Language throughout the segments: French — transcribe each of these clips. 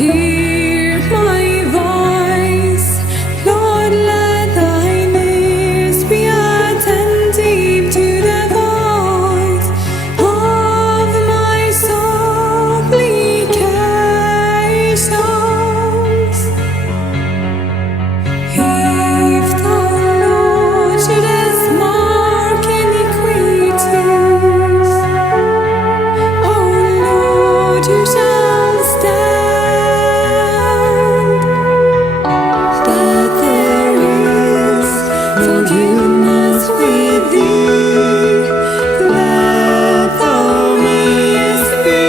Hear my voice, Lord, let thine ears be attentive to the voice of my supplications. If the Lord should mark iniquities, O Lord, you shall stand. That there is forgiveness with thee, that thou mayest be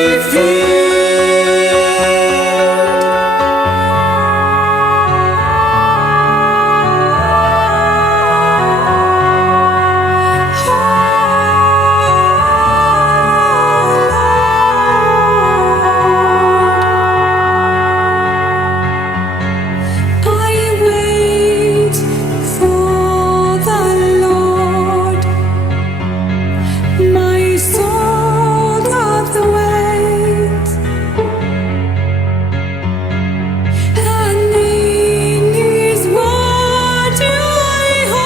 I wait for the Lord, my soul doth wait, and in His word do I hope.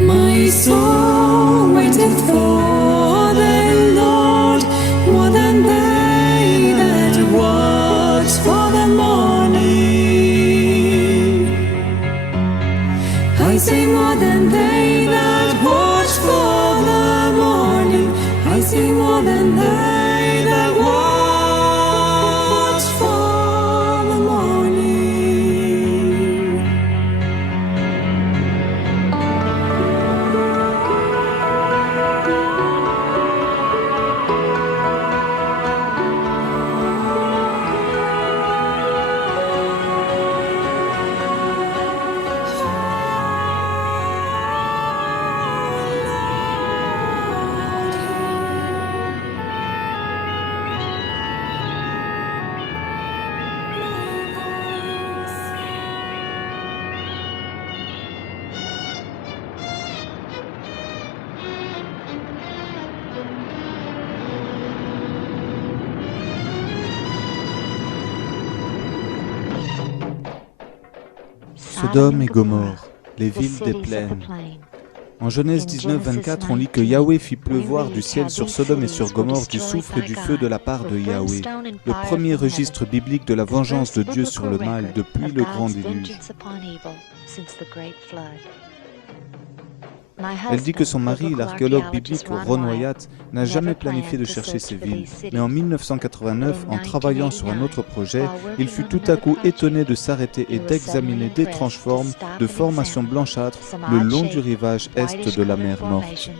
My soul waiteth for the Lord, more than they that watch for the morning. I say more than they that watch for the morning. I say more than they that watch for the morning. Sodome et Gomorrhe, les villes des plaines. En Genèse 19, 24, on lit que Yahweh fit pleuvoir du ciel sur Sodome et sur Gomorrhe du soufre et du feu de la part de Yahweh. Le premier registre biblique de la vengeance de Dieu sur le mal depuis le grand déluge. Elle dit que son mari, l'archéologue biblique Ron Wyatt, n'a jamais planifié de chercher ces villes. Mais en 1989, en travaillant sur un autre projet, il fut tout à coup étonné de s'arrêter et d'examiner d'étranges formes de formations blanchâtres le long du rivage est de la mer Morte.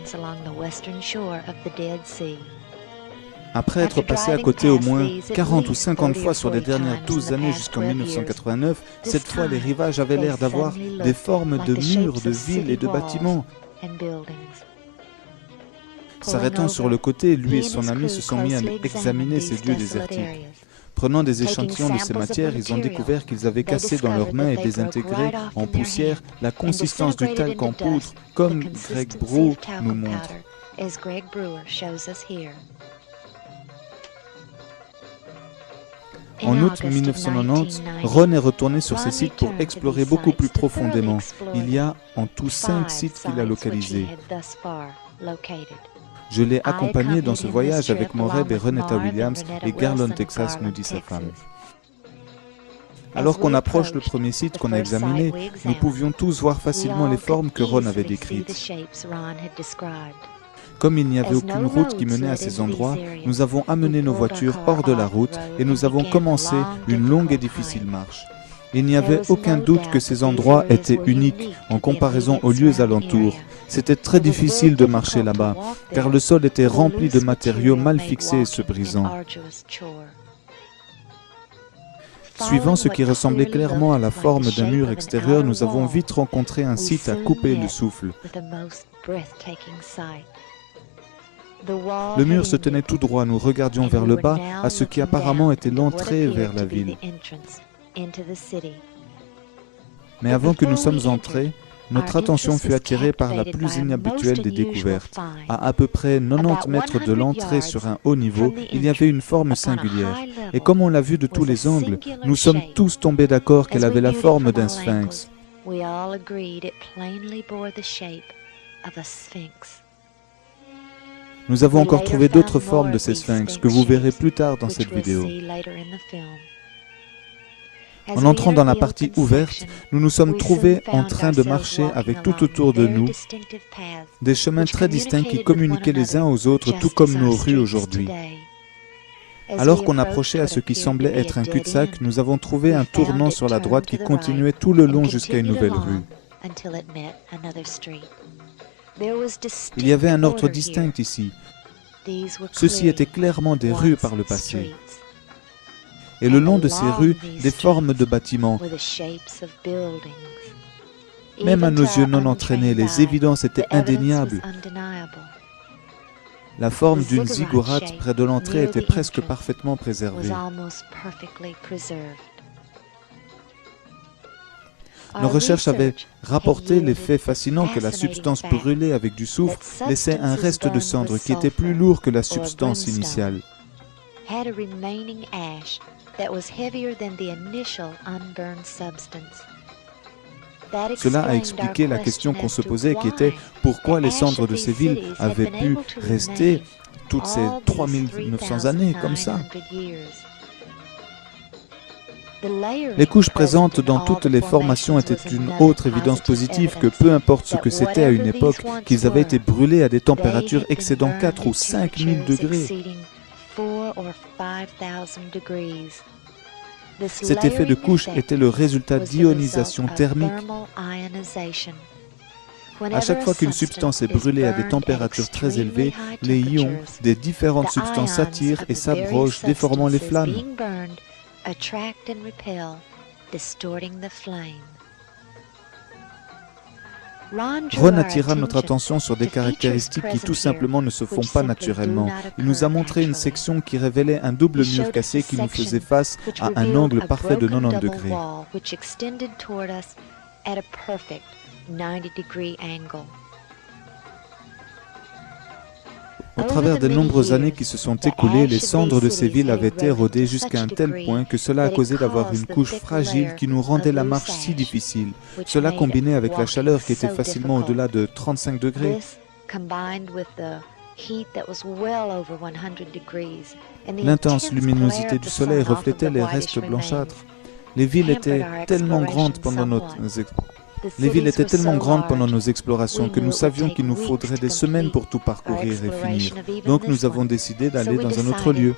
Après être passé à côté au moins 40 ou 50 fois sur les dernières 12 années jusqu'en 1989, cette fois les rivages avaient l'air d'avoir des formes de murs, de villes et de bâtiments. S'arrêtant sur le côté, lui et son ami se sont mis à examiner ces lieux désertiques. Prenant des échantillons de ces matières, ils ont découvert qu'ils avaient cassé dans leurs mains et désintégré en poussière la consistance du talc en poudre, comme Greg Brewer nous montre. En août 1990, Ron est retourné sur ces sites pour explorer beaucoup plus profondément. Il y a en tout 5 sites qu'il a localisés. Je l'ai accompagné dans ce voyage avec Moreb et Renetta Williams et Garland, Texas, nous dit sa femme. Alors qu'on approche le premier site qu'on a examiné, nous pouvions tous voir facilement les formes que Ron avait décrites. Comme il n'y avait aucune route qui menait à ces endroits, nous avons amené nos voitures hors de la route et nous avons commencé une longue et difficile marche. Il n'y avait aucun doute que ces endroits étaient uniques en comparaison aux lieux alentours. C'était très difficile de marcher là-bas, car le sol était rempli de matériaux mal fixés et se brisant. Suivant ce qui ressemblait clairement à la forme d'un mur extérieur, nous avons vite rencontré un site à couper le souffle. Le mur se tenait tout droit, nous regardions vers le bas, à ce qui apparemment était l'entrée vers la ville. Mais avant que nous sommes entrés, Notre attention fut attirée par la plus inhabituelle des découvertes. À peu près 90 mètres de l'entrée sur un haut niveau, il y avait une forme singulière. Et comme on l'a vu de tous les angles, nous sommes tous tombés d'accord qu'elle avait la forme d'un sphinx. Nous avons encore trouvé d'autres formes de ces sphinx que vous verrez plus tard dans cette vidéo. En entrant dans la partie ouverte, nous nous sommes trouvés en train de marcher avec tout autour de nous des chemins très distincts qui communiquaient les uns aux autres, tout comme nos rues aujourd'hui. Alors qu'on approchait à ce qui semblait être un cul-de-sac, nous avons trouvé un tournant sur la droite qui continuait tout le long jusqu'à une nouvelle rue. Il y avait un ordre distinct ici. Ceci étaient clairement des rues par le passé. Et le long de ces rues, des formes de bâtiments. Même à nos yeux non entraînés, les évidences étaient indéniables. La forme d'une ziggourate près de l'entrée était presque parfaitement préservée. Nos recherches avaient rapporté l'effet fascinant que la substance brûlée avec du soufre laissait un reste de cendre qui était plus lourd que la substance initiale. Cela a expliqué la question qu'on se posait qui était pourquoi les cendres de ces villes avaient pu rester toutes ces 3900 années comme ça. Les couches présentes dans toutes les formations étaient une autre évidence positive que peu importe ce que c'était à une époque, qu'ils avaient été brûlés à des températures excédant 4 ou 5 000 degrés. Cet effet de couche était le résultat d'ionisation thermique. À chaque fois qu'une substance est brûlée à des températures très élevées, les ions des différentes substances s'attirent et s'abrochent, déformant les flammes. Ron attira notre attention sur des caractéristiques qui tout simplement ne se font pas naturellement. Il nous a montré une section qui révélait un double mur cassé qui nous faisait face à un angle parfait de 90 degrés. Au travers des nombreuses années qui se sont écoulées, les cendres de ces villes avaient érodé jusqu'à un tel point que cela a causé d'avoir une couche fragile qui nous rendait la marche si difficile. Cela combiné avec la chaleur qui était facilement au-delà de 35 degrés. L'intense luminosité du soleil reflétait les restes blanchâtres. Les villes étaient tellement grandes pendant nos explorations que nous savions qu'il nous faudrait des semaines pour tout parcourir et finir. Donc nous avons décidé d'aller dans un autre lieu.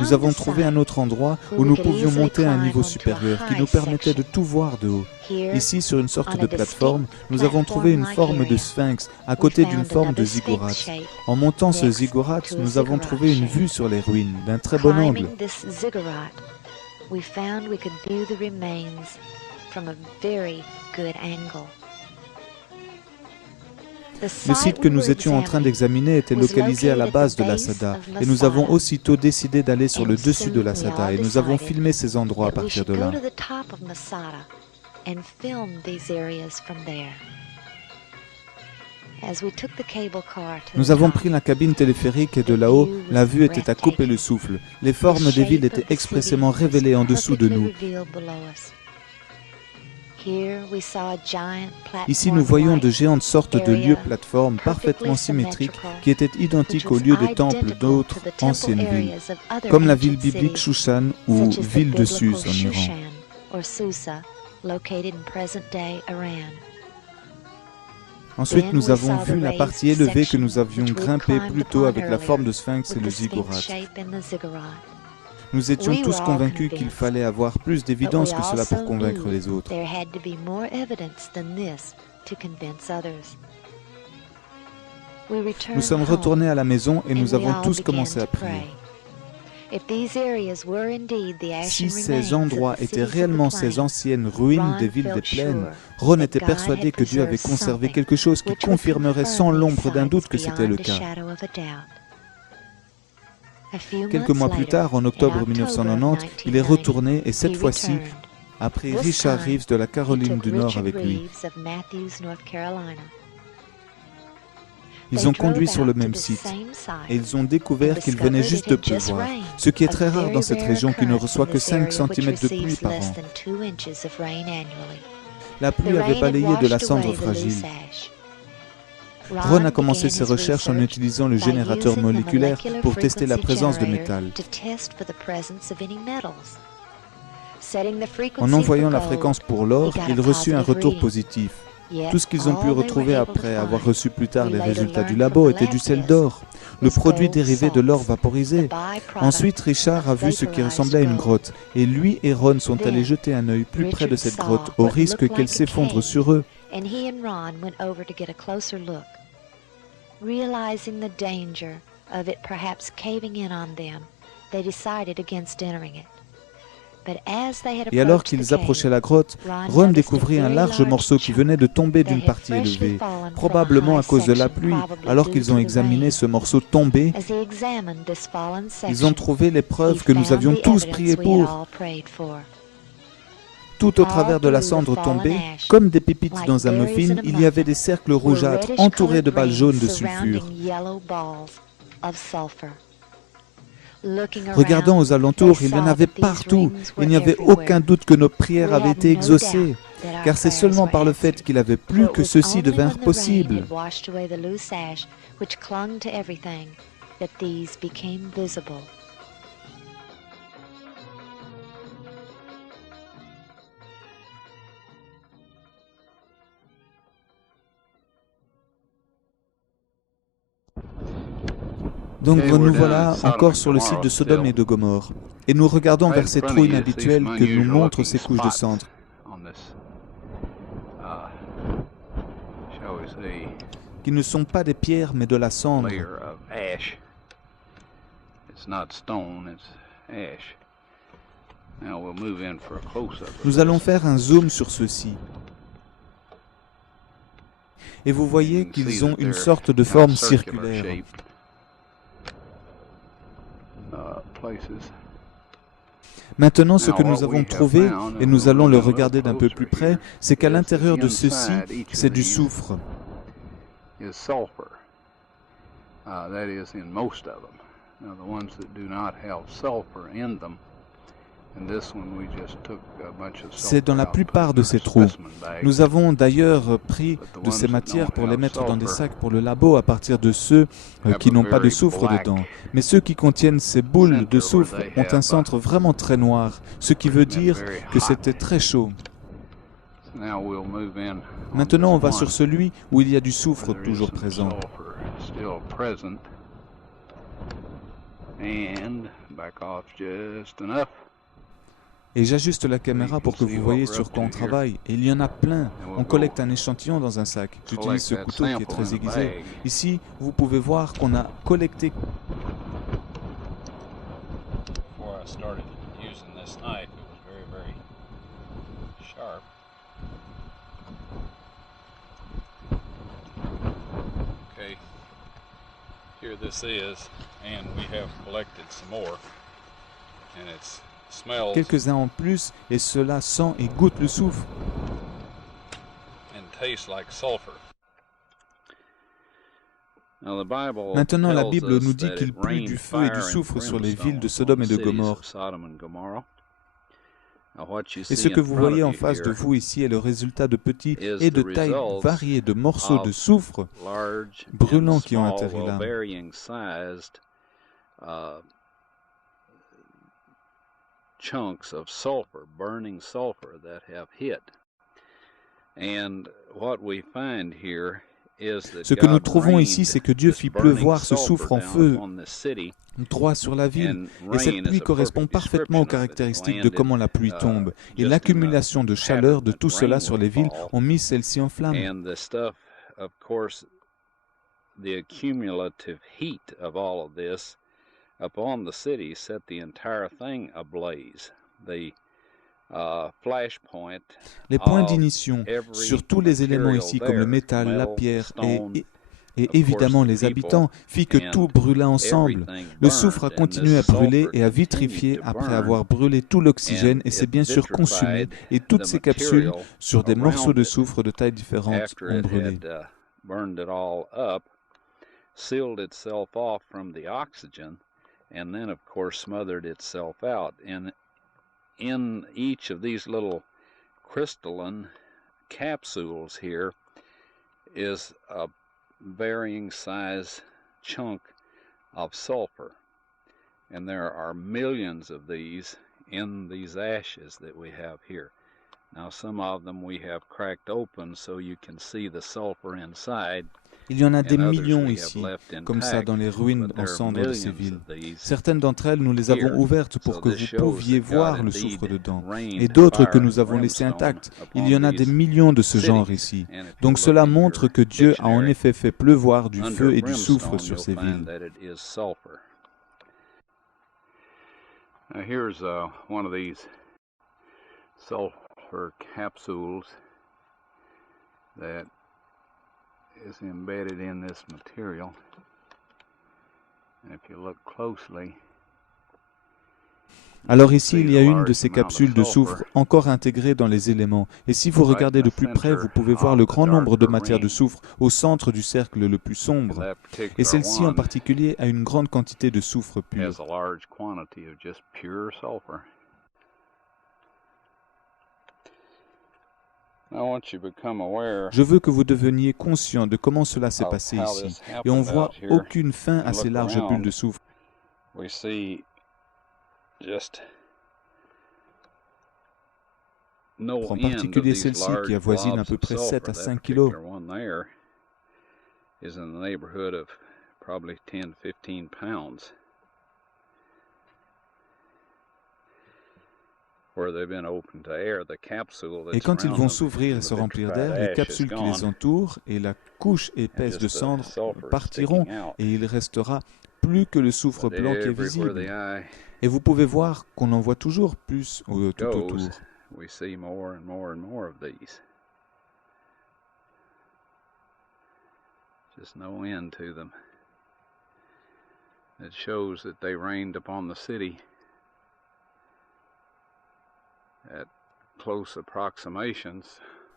Nous avons trouvé un autre endroit où nous pouvions monter à un niveau supérieur qui nous permettait de tout voir de haut. Ici, sur une sorte de plateforme, nous avons trouvé une forme de sphinx à côté d'une forme de ziggourate. En montant ce ziggourate, nous avons trouvé une vue sur les ruines d'un très bon angle. We found we could view the remains from a very good angle. Le site que nous étions en train d'examiner était localisé à la base de la Sada et nous avons aussitôt décidé d'aller sur le dessus de la Sada et nous avons filmé ces endroits à partir de là. Nous avons pris la cabine téléphérique et de là-haut, la vue était à couper le souffle. Les formes des villes étaient expressément révélées en dessous de nous. Ici, nous voyons de géantes sortes de lieux plateformes parfaitement symétriques qui étaient identiques aux lieux des temples d'autres anciennes villes, comme la ville biblique Shushan ou ville de Suse en Iran. Ensuite, nous avons vu la partie élevée que nous avions grimpée plus tôt avec la forme de sphinx et le ziggourate. Nous étions tous convaincus qu'il fallait avoir plus d'évidence que cela pour convaincre les autres. Nous sommes retournés à la maison et nous avons tous commencé à prier. Si ces endroits étaient réellement ces anciennes ruines des villes des plaines, Ron était persuadé que Dieu avait conservé quelque chose qui confirmerait sans l'ombre d'un doute que c'était le cas. Quelques mois plus tard, en octobre 1990, il est retourné et cette fois-ci, a pris Richard Reeves de la Caroline du Nord avec lui. Ils ont conduit sur le même site et ils ont découvert qu'il venait juste de pleuvoir, ce qui est très rare dans cette région qui ne reçoit que 5 cm de pluie par an. La pluie avait balayé de la cendre fragile. Ron a commencé ses recherches en utilisant le générateur moléculaire pour tester la présence de métal. En envoyant la fréquence pour l'or, il reçut un retour positif. Tout ce qu'ils ont pu retrouver après avoir reçu plus tard les résultats du labo était du sel d'or, le produit dérivé de l'or vaporisé. Ensuite, Richard a vu ce qui ressemblait à une grotte, et lui et Ron sont allés jeter un œil plus près de cette grotte, au risque qu'elle s'effondre sur eux. Realizing the danger of it perhaps caving in on them, they decided against entering it. Et alors qu'ils approchaient la grotte, Ron découvrit un large morceau qui venait de tomber d'une partie élevée, probablement à cause de la pluie. Alors qu'ils ont examiné ce morceau tombé, ils ont trouvé les preuves que nous avions tous prié pour. Tout au travers de la cendre tombée, comme des pépites dans un muffin, il y avait des cercles rougeâtres entourés de balles jaunes de sulfure. Regardant aux alentours, il y en avait partout. Il n'y avait aucun doute que nos prières avaient été exaucées, car c'est seulement par le fait qu'il avait plu que ceci devinrent possible. Donc nous voilà encore sur le site de Sodome et de Gomorrhe, et nous regardons vers ces trous inhabituels que nous montrent ces couches de cendres, qui ne sont pas des pierres mais de la cendre. Nous allons faire un zoom sur ceux-ci. Et vous voyez qu'ils ont une sorte de forme circulaire. Maintenant, ce que nous avons trouvé, et nous allons le regarder d'un peu plus près, c'est qu'à l'intérieur de ceux-ci, c'est du soufre. C'est dans la plupart de ces trous. Nous avons d'ailleurs pris de ces matières pour les mettre dans des sacs pour le labo à partir de ceux qui n'ont pas de soufre dedans. Mais ceux qui contiennent ces boules de soufre ont un centre vraiment très noir, ce qui veut dire que c'était très chaud. Maintenant, on va sur celui où il y a du soufre toujours présent. Et j'ajuste la caméra pour que vous voyez sur quoi on travaille. Et il y en a plein. On collecte un échantillon dans un sac. J'utilise ce couteau qui est très aiguisé. Ici, vous pouvez voir qu'on a collecté... Here this is, and we have collected some more, and it's smells quelques-uns en plus, et cela sent et goûte le soufre. and tastes like sulfur. Maintenant, la Bible nous dit qu'il plut du feu et du soufre sur les villes de Sodome et de Gomorrhe. Et ce que vous voyez en face de vous ici est le résultat de petits et de tailles variées de morceaux de soufre brûlants qui ont atterri là. Chunks of sulfur, burning sulfur that have hit. And what we find here is that Ce que nous God trouvons ici, rained c'est que Dieu this fit burning pleuvoir ce soufre en sulfur feu down upon this city. droit sur la ville. And Et cette rain pluie is a correspond perfect parfaitement aux description of it. It caractéristiques de landed, comment la pluie tombe. Et just l'accumulation de in the chaleur de pattern tout that cela rain sur would les villes fall. ont mis celles-ci en flammes. And the stuff, of course, the accumulative heat of all of this upon the city set the entire thing ablaze. The flashpoint Les points of d'ignition every sur tous les éléments material ici, comme le there, métal, la metal, pierre stone, et et évidemment les habitants, fit que tout brûla ensemble. Le soufre a continué à brûler et à vitrifier après avoir brûlé tout l'oxygène et s'est bien sûr consumé, et toutes ces capsules, sur des morceaux de soufre de tailles différentes, ont brûlé. Burned it all up, sealed itself off from the oxygen, and then of course smothered itself out. And in each of these little crystalline capsules here is a varying size chunk of sulfur. And there are millions of these in these ashes that we have here. Now some of them we have cracked open so you can see the sulfur inside. Il y en a des millions ici, comme ça dans les ruines en cendres de ces villes. Certaines d'entre elles, nous les avons ouvertes pour que vous pouviez voir le soufre dedans, et d'autres que nous avons laissées intactes. Il y en a des millions de ce genre ici. Donc cela montre que Dieu a en effet fait pleuvoir du feu et du soufre sur ces villes. Now here's one of these sulfur capsules that is embedded in this material. And if you look closely, alors ici, il y a une de ces capsules de soufre encore intégrée dans les éléments. Et si vous regardez de plus près, vous pouvez voir le grand nombre de matières de soufre au centre du cercle le plus sombre. Et celle-ci en particulier a une grande quantité de soufre pur. Je veux que vous deveniez conscient de comment cela s'est passé ici. Et on voit aucune fin à ces larges bulles de soufre. En particulier celle-ci qui avoisine à peu près 7 à 5 kilos. Et quand ils vont s'ouvrir et se remplir d'air, les capsules qui les entourent et la couche épaisse de cendres partiront et il restera plus que le soufre blanc qui est visible. Et vous pouvez voir qu'on en voit toujours plus tout autour. Just no end to them. It shows that they rained upon the city at close approximations.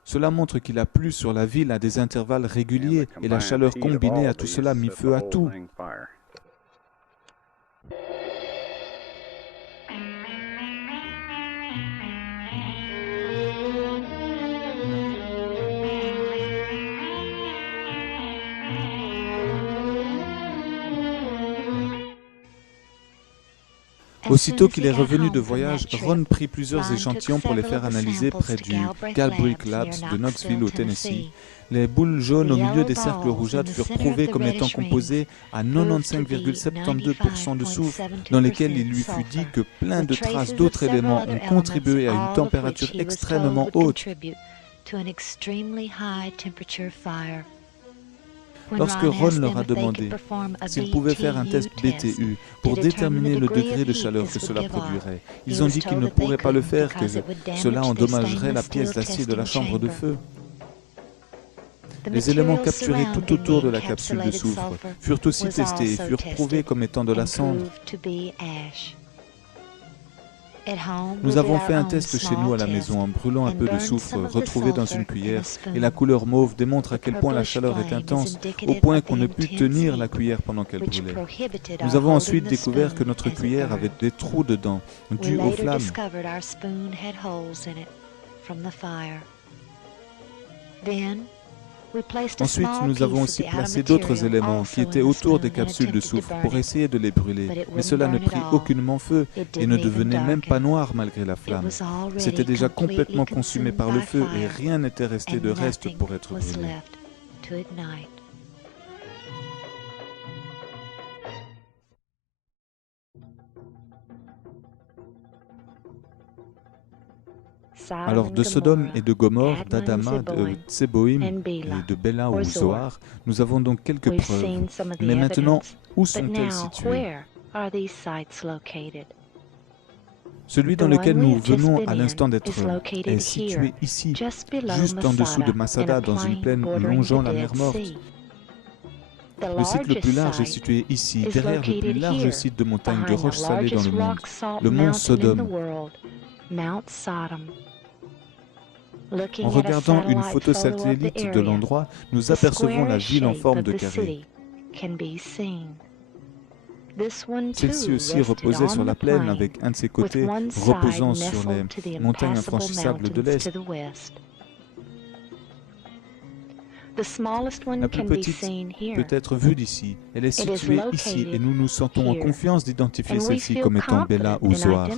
Cela montre qu'il a plu sur la ville à des intervalles réguliers et la chaleur combinée à tout cela mit feu à tout. Aussitôt qu'il est revenu de voyage, Ron prit plusieurs échantillons pour les faire analyser près du Galbraith Labs de Knoxville au Tennessee. Les boules jaunes au milieu des cercles rougeâtres furent prouvées comme étant composées à 95,72% de soufre, dans lesquels il lui fut dit que plein de traces d'autres éléments ont contribué à une température extrêmement haute. Lorsque Ron leur a demandé s'ils pouvaient faire un test BTU pour déterminer le degré de chaleur que cela produirait, ils ont dit qu'ils ne pourraient pas le faire, que cela endommagerait la pièce d'acier de la chambre de feu. Les éléments capturés tout autour de la capsule de soufre furent aussi testés et furent prouvés comme étant de la cendre. Nous avons fait un test chez nous à la maison en brûlant un peu de soufre retrouvé dans une cuillère et la couleur mauve démontre à quel point la chaleur est intense, au point qu'on ne put tenir la cuillère pendant qu'elle brûlait. Nous avons ensuite découvert que notre cuillère avait des trous dedans, dus aux flammes. Ensuite, nous avons aussi placé d'autres éléments qui étaient autour des capsules de soufre pour essayer de les brûler, mais cela ne prit aucunement feu et ne devenait même pas noir malgré la flamme. C'était déjà complètement consumé par le feu et rien n'était resté de reste pour être brûlé. Alors de Sodome et de Gomorrhe, d'Adama, de Tseboïm et de Béla ou Zoar, nous avons donc quelques preuves. Mais maintenant, où sont-elles situées? Celui dans lequel nous venons à l'instant d'être est situé ici, juste en dessous de Masada, dans une plaine longeant la mer Morte. Le site le plus large est situé ici, derrière le plus large site de montagne de roches salées dans le monde, le mont Sodome. En regardant une photo satellite de l'endroit, nous apercevons la ville en forme de carré. Celle-ci aussi reposait sur la plaine avec un de ses côtés reposant sur les montagnes infranchissables de l'Est. La plus petite peut être vue d'ici. Elle est située ici et nous nous sentons en confiance d'identifier celle-ci comme étant Béla ou Zoar.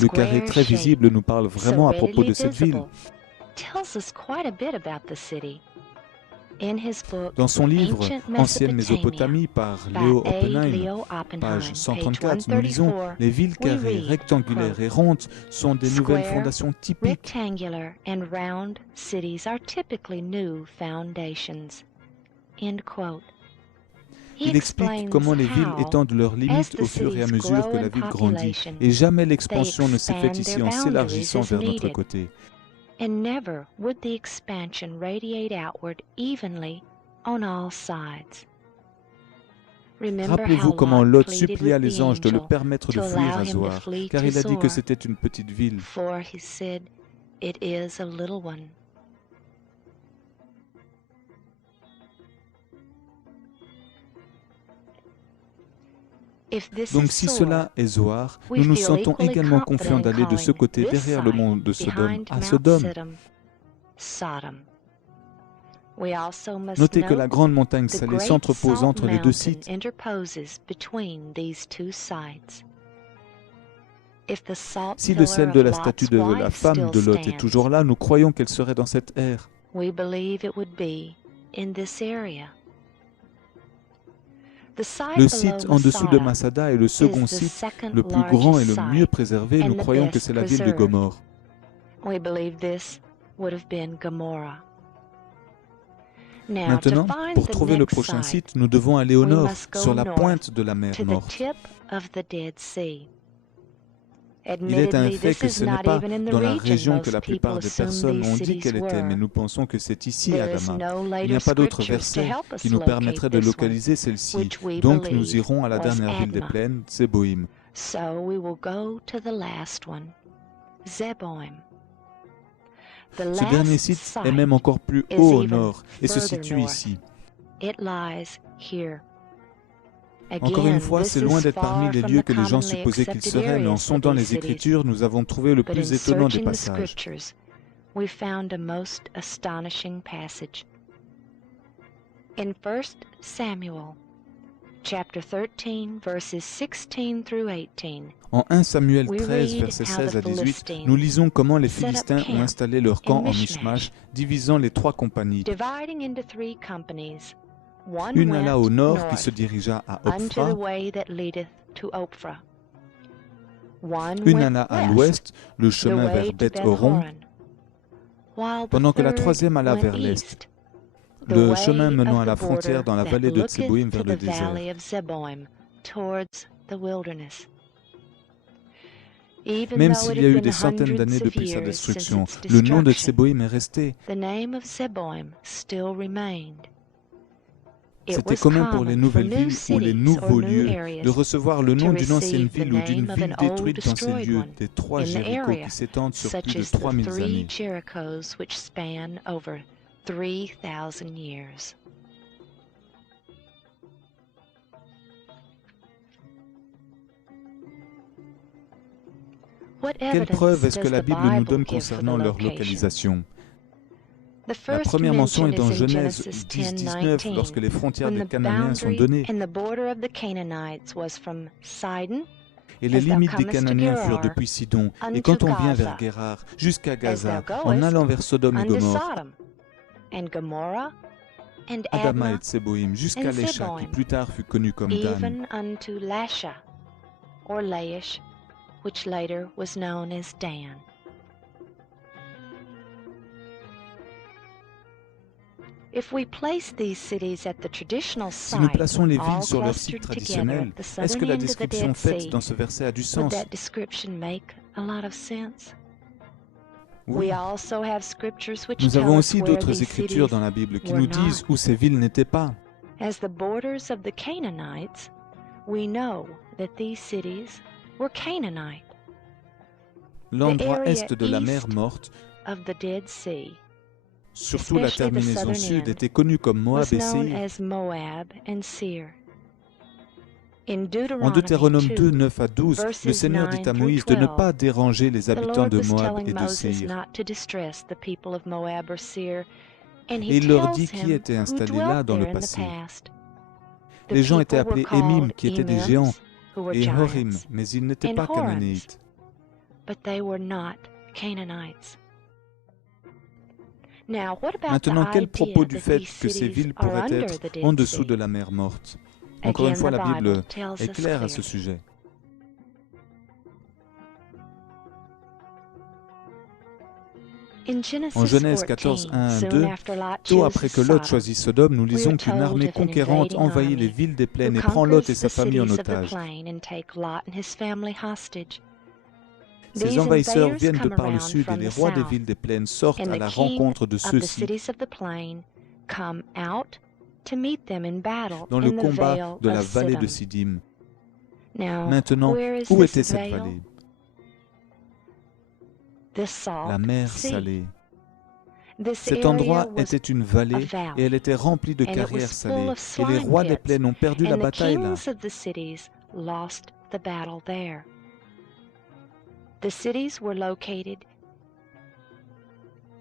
Le carré très visible nous parle vraiment à propos de cette ville. Dans son livre « Ancienne Mésopotamie » par Leo Oppenheim, page 134, nous lisons « Les villes carrées, rectangulaires et rondes sont des nouvelles fondations typiques. » Il explique comment les villes étendent leurs limites au fur et à mesure que la ville grandit, et jamais l'expansion ne s'est faite ici en s'élargissant vers notre côté. And never would the expansion radiate outward evenly on all sides. Rappelez-vous comment Lot supplia les anges de le permettre de fuir à Zoar, car il a dit que c'était une petite ville. For he said, it is a little one. Donc si cela est Zoar, nous nous sentons également confiants d'aller de ce côté derrière le mont de Sodome à Sodome. Notez que la grande montagne salée s'entrepose entre les deux sites. Si le sel de la statue de la femme de Lot est toujours là, nous croyons qu'elle serait dans cette ère. Le site en dessous de Masada est le second site, le plus grand et le mieux préservé. Nous croyons que c'est la ville de Gomorrhe. Maintenant, pour trouver le prochain site, nous devons aller au nord, sur la pointe de la mer morte. Il est un fait que ce n'est pas dans la région que la plupart des personnes ont dit qu'elle était, mais nous pensons que c'est ici à Rama. Il n'y a pas d'autre verset qui nous permettrait de localiser celle-ci, donc nous irons à la dernière ville des plaines, Zeboïm. Ce dernier site est même encore plus haut au nord et se situe ici. Encore une fois, c'est loin d'être parmi les lieux que les gens supposaient qu'ils seraient, mais en sondant les Écritures, nous avons trouvé le plus étonnant des passages. In 1 Samuel, chapter 13, verses 16 through 18. En 1 Samuel 13, versets 16 à 18, nous lisons comment les Philistins ont installé leur camp en Michmash, divisant les trois compagnies. Une alla au nord qui se dirigea à Ophra, une alla à l'ouest, le chemin vers Beth-Horon, pendant que la troisième alla vers l'est, le chemin menant à la frontière dans la vallée de Tseboïm vers le désert. Même s'il y a eu des centaines d'années depuis sa destruction, le nom de Tseboïm est resté. C'était commun pour les nouvelles villes ou les nouveaux lieux de recevoir le nom d'une ancienne ville ou d'une ville détruite dans ces lieux, des trois Jéricho qui s'étendent sur plus de 3000 années. Quelle preuve est-ce que la Bible nous donne concernant leur localisation? La première mention est dans Genèse 10-19, lorsque les frontières des Cananéens sont données. Et les limites des Cananéens furent depuis Sidon, et quand on vient vers Guérar, jusqu'à Gaza, en allant vers Sodome et Gomorrhe, Adama et Tseboïm, jusqu'à Lesha, qui plus tard fut connu comme Dan. Si nous plaçons les villes sur leur site traditionnel, est-ce que la description faite dans ce verset a du sens? Oui. We also have scriptures which Nous tell avons us aussi where d'autres these écritures cities dans la Bible qui were nous disent not. où ces villes n'étaient pas. As the borders of the Canaanites, we know that these cities were Canaanite, L'endroit area est de la mer east Morte, of the Dead Sea, surtout la especially the terminaison southern sud, end, était connue comme Moab was et known Séir. as Moab and Seir. In En Deutéronome 2, 2, 9 à 12, le verses Seigneur dit à 9 Moïse through de ne 12, pas déranger les the habitants Lord de was Moab telling et de Moses Séir. not to distress the people of Moab or Seir, and Et he il leur tells dit qui him était who installé là dwelt dans le there in the passé. past. The Les gens étaient people were appelés Émim, called qui étaient des Emims, géants, who were et Horim, giants, mais ils n'étaient and pas Horons, cananéites. but they were not Canaanites. Now, what about the Maintenant, quel propos idea du that fait these que ces cities villes are pourraient under être the en Dead dessous de Sea? la mer Morte? Encore une Again, fois, the la Bible Bible tells est us claire à ce clearly. sujet. In En Genesis Genèse 14, 14, 1 à soon 2, after Lot tôt après chooses que Lot Sodom, choisit Sodome, nous we lisons are qu'une told armée of an conquérante invading envahit les army villes des who plaines et prend Lot et conquers sa the famille en cities of the otage. plain and take Lot and his family hostage. Ces These envahisseurs invaders viennent de come par le around sud et from les the rois des south, villes des plaines sortent and à the la king rencontre de of the ceux-ci cities of the plain come out to meet them in battle dans le in the combat vale de la of vallée de Siddim. Siddim. Now, Maintenant, where is où this était cette vale? vallée? The Salt La mer Sea. Salée. This Cet area endroit was était une a vallée valley, et elle était remplie de and it carrières was full salées. of Et les slime rois des pits, plaines ont perdu la and the bataille là. kings of the cities lost the battle there. The cities were located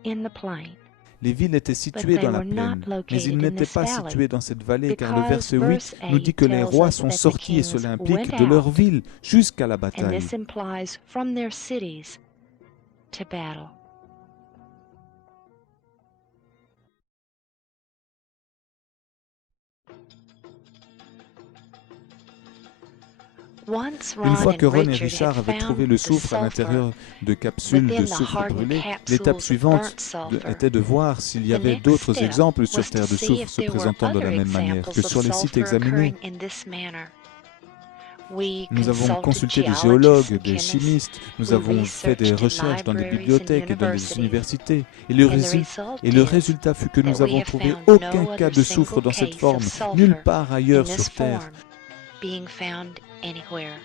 in the plain, Les villes étaient but situées they dans la were plaine, not mais ils located in n'étaient this pas valley, situés dans cette vallée, car le because verset 8 verse nous dit 8 que les tells rois us sont that the sortis, et kings cela implique went de leur out, ville jusqu'à la and bataille. this implies from their cities to battle. Once Une fois Ron que and Ron et Richard Richard had avaient trouvé found le the soufre à l'intérieur sulfur de capsules de within the soufre hardened brûlé, capsules l'étape of suivante burnt sulfur, était de voir s'il y the avait next d'autres step exemples sur was to Terre de see soufre if se there were présentant de la other même manière que examples of sur les sites sulfur examinés. occurring in this manner. We Nous avons consulted consulté des geologists géologues, and des chemists. chimistes, nous We avons fait des researched in recherches dans des libraries and bibliothèques et dans les universities. universités. Et And le résultat fut que nous that we avons have trouvé found aucun no cas other de soufre single dans cette case forme, of sulfur nulle part in ailleurs this sur Terre. form being found anywhere.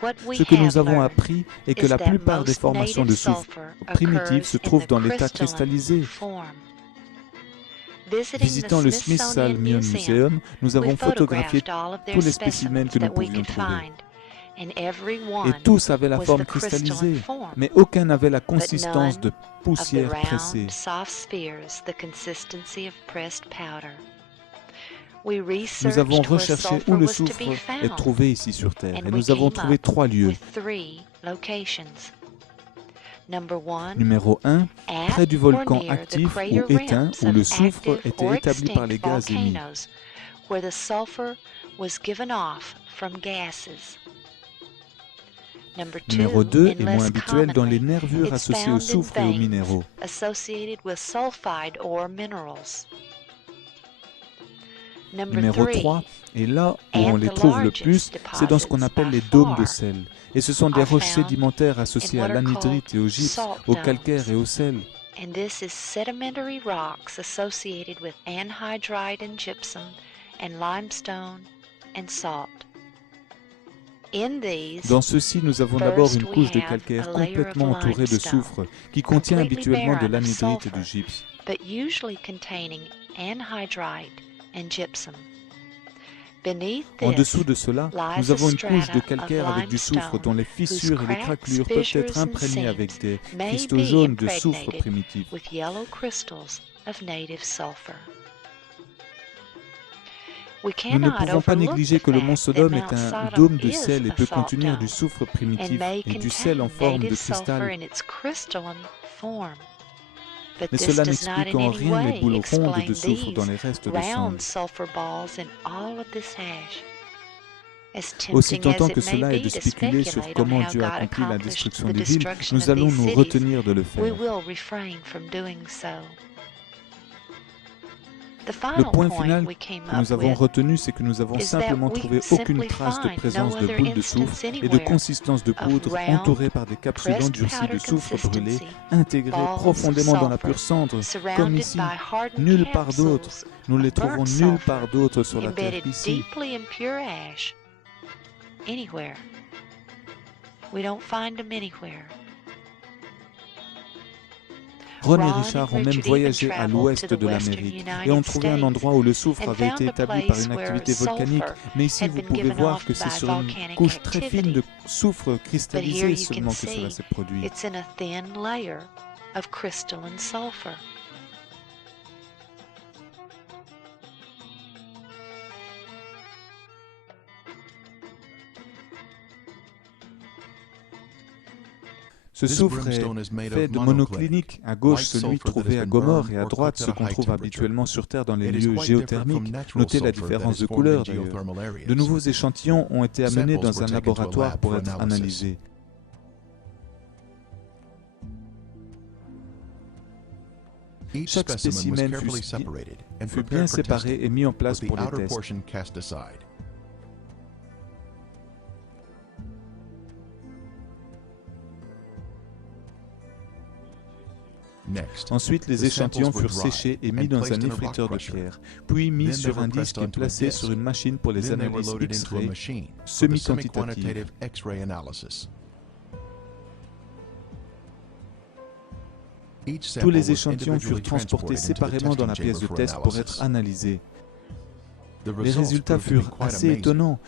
What we Ce que nous have avons learned appris est que is la that plupart des most formations native de soufre sulfur primitives se occurs in trouvent the dans l'état crystalline cristallisé. form. Visiting the Visitant le Smithsonian Smithsonian Museum, nous we avons photographié photographed all of their tous les spécimens specimens que nous that we pouvions could trouver. find, and every Et one tous avaient la was forme the crystalline cristallisée, form, mais aucun n'avait la but consistance none de of the poussière pressée. round, soft spheres, the consistency of pressed powder. We Nous avons researched where recherché où sulfur le was to soufre be est found, trouvé ici sur Terre, and et we nous avons came trouvé up 3 lieux. with 3 locations. Number 1, Numéro 1, at près du or volcan near the actif crater ou éteint rims où le of soufre active était or établi par extinct les gaz émis. volcanoes, where the sulfur was given off from gases. Number 2, Numéro 2 and est moins less habituel dans les commonly, nervures it's associées au found in soufre et aux veins minéraux. associated with sulfide ore minerals. Number Numéro 3, 3, et là où and on les the trouve le largest plus, c'est dans ce qu'on deposits appelle by les dômes de far sel. Et ce sont des are roches found sédimentaires associées in à what are l'anhydrite et au called gypse, salt au domes. calcaire et au sel. And this is sedimentary rocks associated with anhydrite and gypsum and limestone and salt. In these, Dans ceux-ci, nous avons d'abord first une we couche de have calcaire a layer of complètement entourée de limestone, soufre qui contient completely habituellement de barren of l'anhydrite et sulfur, du gypse. but usually containing anhydrite and gypsum. Beneath En this dessous de cela, lies nous a avons une couche de strata calcaire of avec du soufre limestone dont les whose fissures et les cracks, craquelures peuvent fissures, être and imprégnées avec seams des may cristaux be jaunes de soufre impregnated primitif. with yellow crystals of native sulfur. We Nous ne cannot pouvons pas overlook négliger the que le fact mont that Sodome est Mount un Sodom dôme de is sel et a peut salt contenir du dome soufre and primitif may et du sel en contain forme de native sulfur cristal. in its crystalline form. But Mais this cela does not n'explique in en any rien les way boules rondes explain de soufre dans these les restes de round cendres. sulfur balls in all of this hash. As Aussi tempting as tentant que it may cela est be de to spéculer sur speculate on comment how Dieu a God accompli la accomplished destruction the des villes, destruction nous of allons these nous cities, retenir de le we faire. will refrain from doing so. Le point final que nous avons retenu, c'est que nous avons simplement trouvé aucune trace de présence de boules de soufre et de consistance de poudre entourées par des capsules endurcies de soufre brûlé, intégrées profondément dans la pure cendre, comme ici. Nulle part d'autre. Nous les trouvons nulle part d'autre sur la Terre qu'ici. Ron et Richard ont même voyagé à l'ouest de l'Amérique et ont trouvé un endroit où le soufre avait été établi par une activité volcanique. Mais ici, vous pouvez voir que c'est sur une couche très fine de soufre cristallisé seulement que cela s'est produit. Ce soufre est fait de monoclinique, à gauche celui trouvé à Gomorre et à droite ce qu'on trouve habituellement sur Terre dans les lieux géothermiques. Notez la différence de couleur d'ailleurs. De nouveaux échantillons ont été amenés dans un laboratoire pour être analysés. Chaque spécimen fut bien séparé et mis en place pour les tests. Ensuite, les échantillons furent séchés et mis dans un effriteur de pierre, puis mis sur un disque et placés sur une machine pour les analyses X-ray semi-quantitatives. Tous les échantillons furent transportés séparément dans la pièce de test pour être analysés. Les résultats furent assez étonnants.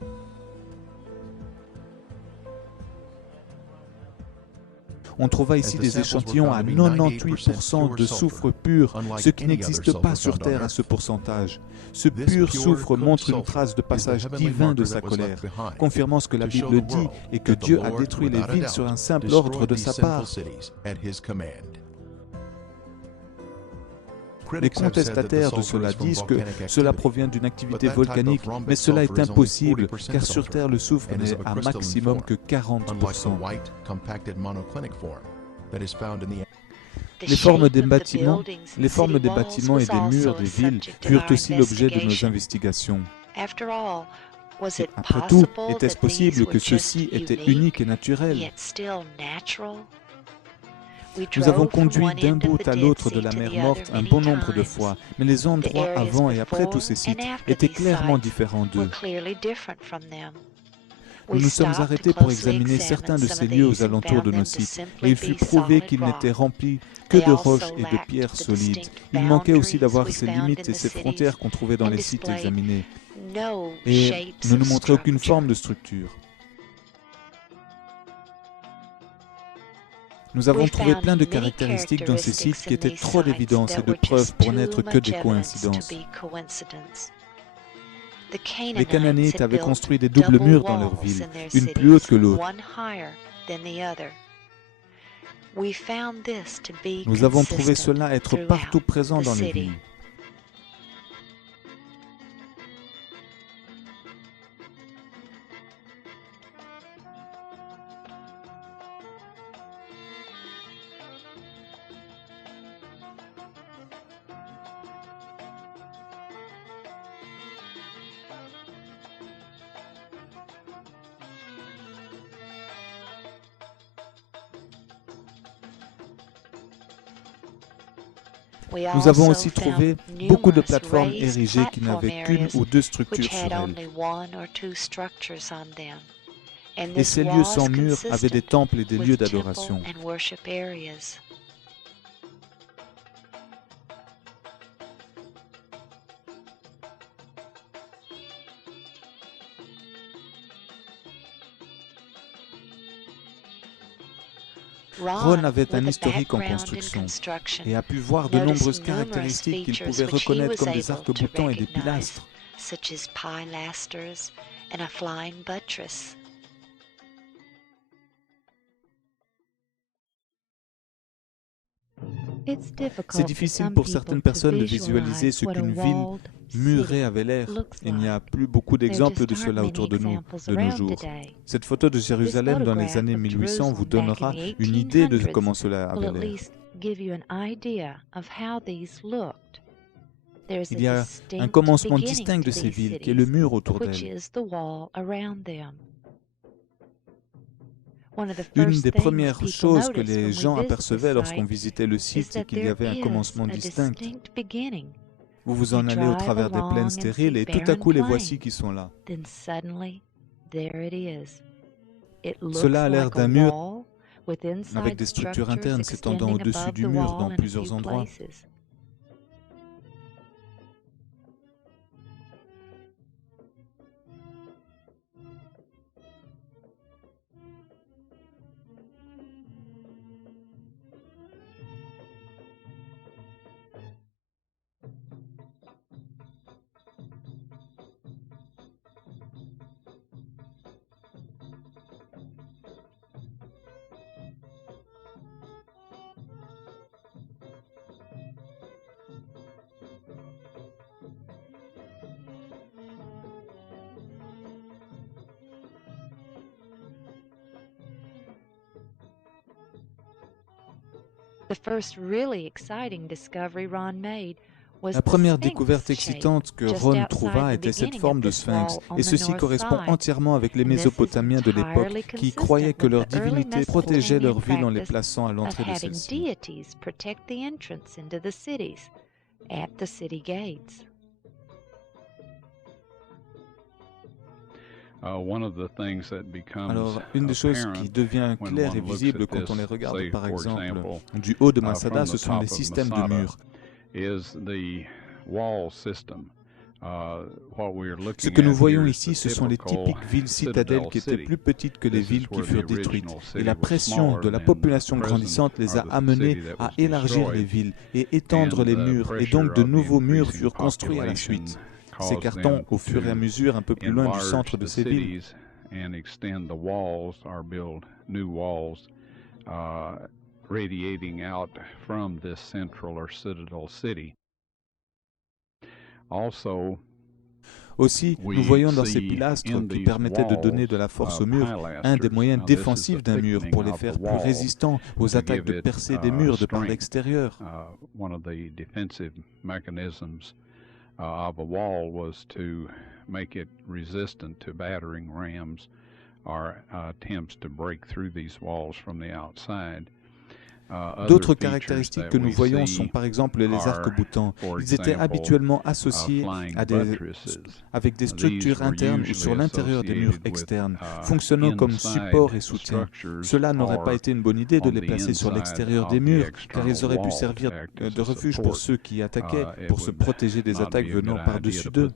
On trouva ici des échantillons à 98% de soufre pur, ce qui n'existe pas sur Terre à ce pourcentage. Ce pur soufre montre une trace de passage divin de sa colère, confirmant ce que la Bible dit et que Dieu a détruit les villes sur un simple ordre de sa part. Les contestataires de cela disent que cela provient d'une activité volcanique, mais cela est impossible, car sur Terre le soufre n'est à maximum que 40%. Les formes des bâtiments et des murs des villes furent aussi l'objet de nos investigations. Après tout, était-ce possible que ceux-ci étaient uniques et naturels? Nous avons conduit d'un bout à l'autre de la mer Morte un bon nombre de fois, mais les endroits avant et après tous ces sites étaient clairement différents d'eux. Nous nous sommes arrêtés pour examiner certains de ces lieux aux alentours de nos sites, et il fut prouvé qu'ils n'étaient remplis que de roches et de pierres solides. Il manquait aussi d'avoir ces limites et ces frontières qu'on trouvait dans les sites examinés, et ne nous montrait aucune forme de structure. Nous avons trouvé plein de caractéristiques dans ces sites qui étaient trop d'évidence et de preuves pour n'être que des coïncidences. Les Cananéites avaient construit des doubles murs dans leur ville, une plus haute que l'autre. Nous avons trouvé cela être partout présent dans les villes. Nous avons aussi trouvé beaucoup de plateformes érigées qui n'avaient qu'une ou deux structures sur elles. Et ces lieux sans murs avaient des temples et des lieux d'adoration. Ron avait un historique en construction et a pu voir de nombreuses caractéristiques qu'il pouvait reconnaître comme des arcs-boutants et des pilastres. C'est difficile pour certaines personnes de visualiser ce qu'une ville murée avait l'air. Il n'y a plus beaucoup d'exemples de cela autour de nous de nos jours. Cette photo de Jérusalem dans les années 1800 vous donnera une idée de comment cela avait l'air. Il y a un commencement distinct de ces villes, qui est le mur autour d'elles. Une des premières choses que les gens apercevaient lorsqu'on visitait le site, c'est qu'il y avait un commencement distinct. Vous vous en allez au travers des plaines stériles et tout à coup les voici qui sont là. Cela a l'air d'un mur avec des structures internes s'étendant au-dessus du mur dans plusieurs endroits. La première découverte excitante que Ron trouva était cette forme de sphinx, et ceci correspond entièrement avec les Mésopotamiens de l'époque qui croyaient que leur divinité protégeait leur ville en les plaçant à l'entrée de celle-ci. Alors, une des choses qui devient claire et visible quand on les regarde, par exemple, du haut de Masada, ce sont les systèmes de murs. Ce que nous voyons ici, ce sont les typiques villes citadelles qui étaient plus petites que les villes qui furent détruites. Et la pression de la population grandissante les a amenés à élargir les villes et étendre les murs, et donc de nouveaux murs furent construits à la suite, s'écartant au fur et à mesure un peu plus loin du centre de ces villes. Radiating out from this central or citadel city. Aussi, nous voyons dans ces pilastres qui permettaient de donner de la force aux murs un des moyens défensifs d'un mur pour les faire plus résistants aux attaques de percée des murs de par l'extérieur. One of the defensive mechanisms of a wall was to make it resistant to battering rams or attempts to break through these walls from the outside. D'autres caractéristiques que nous voyons sont par exemple les arcs-boutants. Ils étaient habituellement associés avec des structures internes ou sur l'intérieur des murs externes, fonctionnant comme support et soutien. Cela n'aurait pas été une bonne idée de les placer sur l'extérieur des murs, car ils auraient pu servir de refuge pour ceux qui attaquaient, pour se protéger des attaques venant par-dessus d'eux.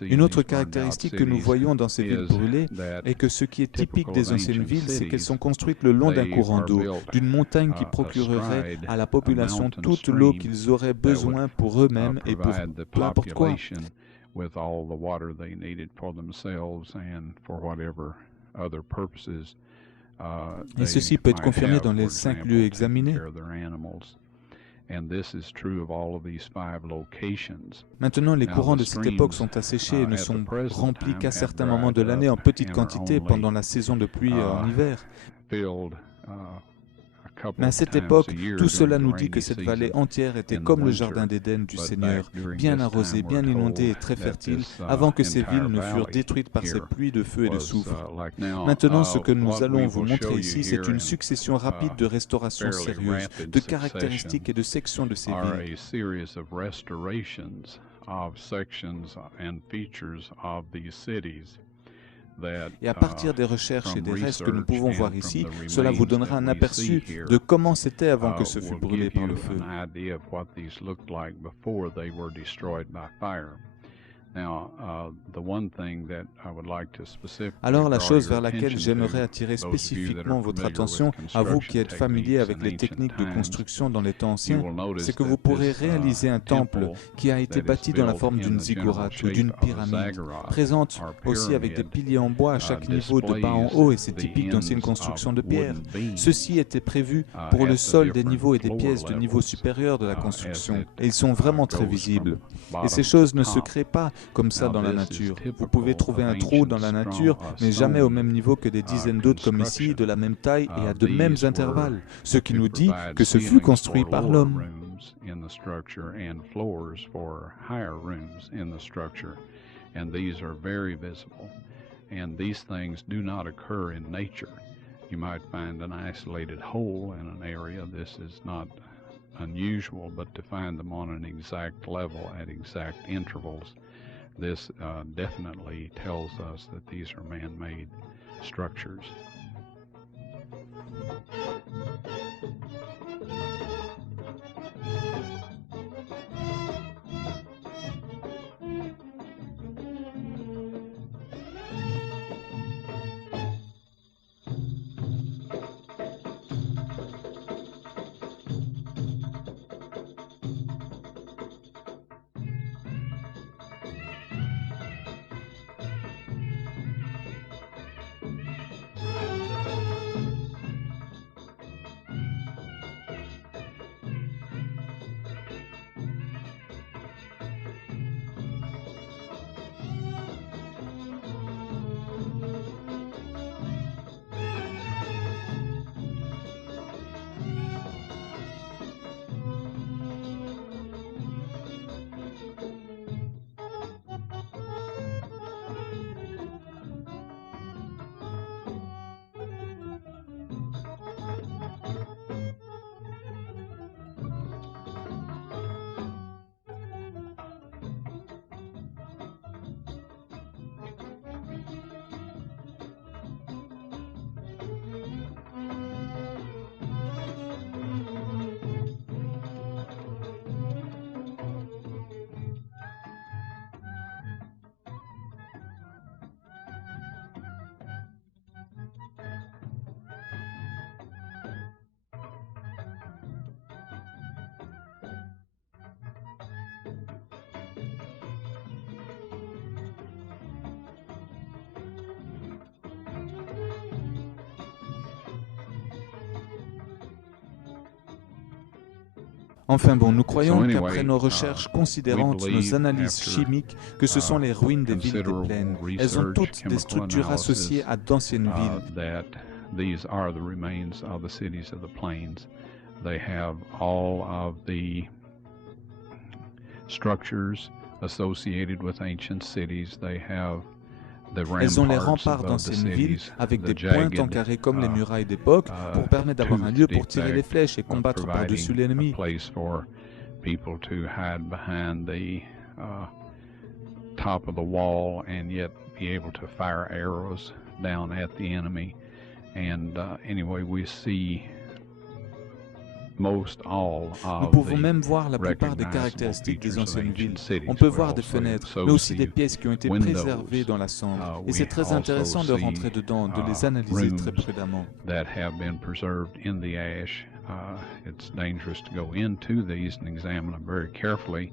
Une autre caractéristique que nous voyons dans ces villes brûlées est que ce qui est typique des anciennes villes, c'est qu'elles sont construites le long d'un courant d'eau, d'une montagne qui procurerait à la population toute l'eau qu'ils auraient besoin pour eux-mêmes et pour peu importe quoi. Et ceci peut être confirmé dans les 5 lieux examinés. Maintenant, les courants de cette époque sont asséchés et ne sont remplis qu'à certains moments de l'année en petite quantité pendant la saison de pluie en hiver. Mais à cette époque, tout cela nous dit que cette vallée entière était comme le jardin d'Éden du Seigneur, bien arrosée, bien inondée et très fertile, avant que ces villes ne furent détruites par ces pluies de feu et de soufre. Maintenant, ce que nous allons vous montrer ici, c'est une succession rapide de restaurations sérieuses, de caractéristiques et de sections de ces villes. Et à partir des recherches et des restes que nous pouvons voir ici, cela vous donnera un aperçu de comment c'était avant que ce fût brûlé par le feu. Alors la chose vers laquelle j'aimerais attirer spécifiquement votre attention, à vous qui êtes familiers avec les techniques de construction dans les temps anciens, c'est que vous pourrez réaliser un temple qui a été bâti dans la forme d'une ziggourate ou d'une pyramide, présente aussi avec des piliers en bois à chaque niveau de bas en haut, et c'est typique d'anciennes constructions de pierre. Ceci était prévu pour le sol des niveaux et des pièces de niveau supérieur de la construction, et ils sont vraiment très visibles. Et ces choses ne se créent pas comme ça dans la nature. Vous pouvez trouver un trou dans la nature, mais jamais au même niveau que des dizaines d'autres comme ici, de la même taille et à de mêmes intervalles, ce qui nous dit que ce fut construit par l'homme. In the structure and floors for higher rooms in the structure, and these are very visible, and these things do not occur in nature. You might find an isolated hole in an area. This is not unusual, but to find them on an exact level at exact intervals, this definitely tells us that these are man-made structures. Enfin bon, nous croyons qu'après nos recherches considérantes, nos analyses chimiques, que ce sont les ruines des villes des plaines. Elles ont toutes des structures associées à d'anciennes villes. These are the remains of the cities of the plains. They have all of the structures associated with ancient cities. They have Elles ont les remparts d'anciennes villes avec des pointes en carré comme les murailles d'époque pour permettre d'avoir un lieu pour tirer les flèches et combattre par-dessus l'ennemi. People to hide behind the top of the wall and yet be able to fire arrows down at the enemy. And anyway, we see Nous pouvons même voir la plupart des caractéristiques des anciennes villes. On peut voir des fenêtres, mais aussi des pièces qui ont été préservées dans la cendre. Et c'est très intéressant de rentrer dedans, de les analyser très prudemment. It's dangerous to go into these and examine them very carefully.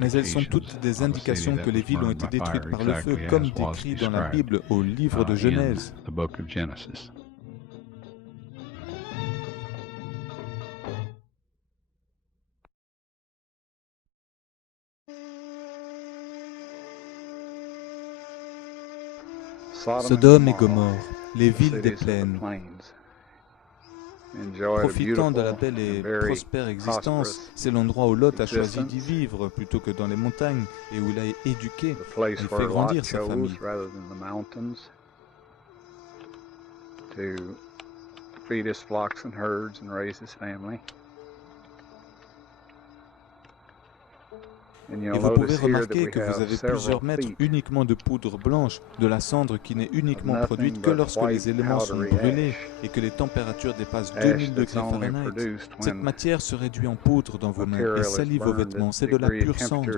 Mais elles sont toutes des indications que les villes ont été détruites par le feu, comme décrit dans la Bible au livre de Genèse. Sodome et Gomorrhe, les villes des plaines. Profitant de la belle et prospère existence, c'est l'endroit où Lot a choisi d'y vivre plutôt que dans les montagnes et où il a éduqué et fait grandir sa famille. Et vous pouvez remarquer que vous avez plusieurs mètres uniquement de poudre blanche, de la cendre qui n'est uniquement produite que lorsque les éléments sont brûlés et que les températures dépassent 2000 degrés Fahrenheit. Cette matière se réduit en poudre dans vos mains et salit vos vêtements. C'est de la pure cendre.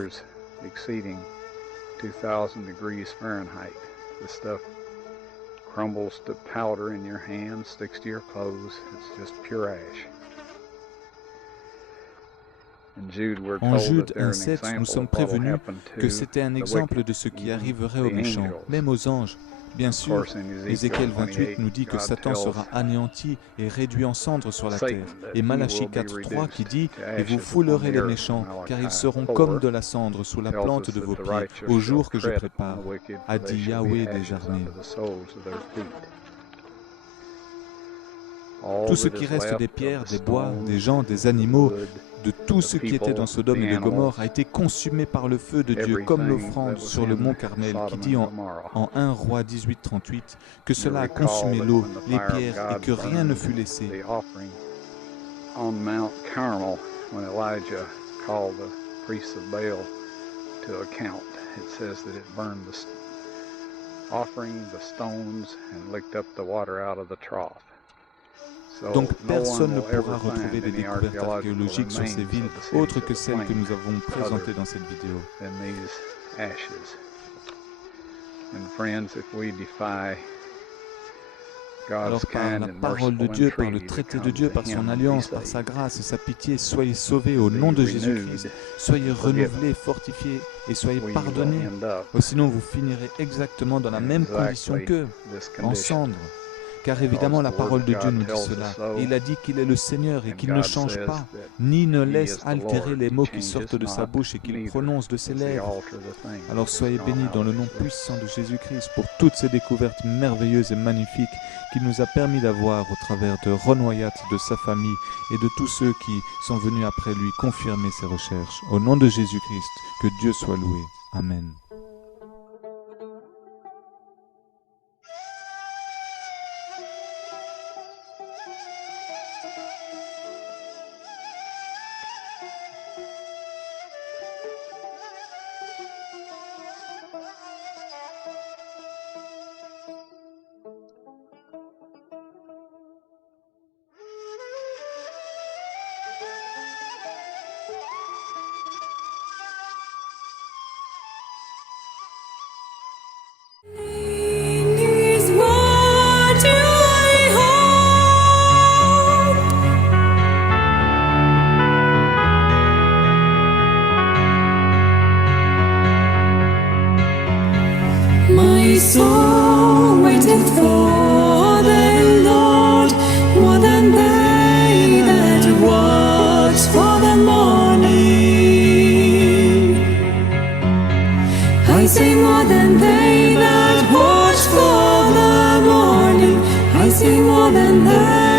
Crumbles to powder in your hand, sticks to your clothes. It's just pure ash. En Jude 1,7, nous sommes prévenus que c'était un exemple de ce qui arriverait aux méchants, même aux anges. Bien sûr, Ézéchiel 28 nous dit que Satan sera anéanti et réduit en cendres sur la terre. Et Malachie 4.3 qui dit « Et vous foulerez les méchants, car ils seront comme de la cendre sous la plante de vos pieds, au jour que je prépare, a dit Yahweh des armées. » Tout ce qui reste des pierres, des bois, des gens, des animaux, de tout ce qui était dans Sodome et de Gomorrhe a été consumé par le feu de Dieu, comme l'offrande sur le mont Carmel, qui dit en 1 Roi 18.38 que cela a consumé l'eau, les pierres et que rien ne fut laissé. On Mount Carmel, when Elijah called the priests of Baal to account, it says that it burned the offering, the stones, and licked up the water out of the trough. Donc personne ne pourra retrouver des découvertes archéologiques sur ces villes autres que celles que nous avons présentées dans cette vidéo. Alors par la parole de Dieu, par le traité de Dieu, par son alliance, par sa grâce et sa pitié, soyez sauvés au nom de Jésus-Christ, soyez renouvelés, fortifiés et soyez pardonnés. Ou sinon vous finirez exactement dans la même condition qu'eux, en cendres. Car évidemment la parole de Dieu nous dit cela. Et il a dit qu'il est le Seigneur et qu'il ne change pas, ni ne laisse altérer les mots qui sortent de sa bouche et qu'il prononce de ses lèvres. Alors soyez bénis dans le nom puissant de Jésus-Christ pour toutes ces découvertes merveilleuses et magnifiques qu'il nous a permis d'avoir au travers de Ron Wyatt, de sa famille et de tous ceux qui sont venus après lui confirmer ses recherches. Au nom de Jésus-Christ, que Dieu soit loué. Amen. His word do I hold. My soul waiteth for the Lord more than they that watch for the morning. I say more than they that watch for the morning. I say more than they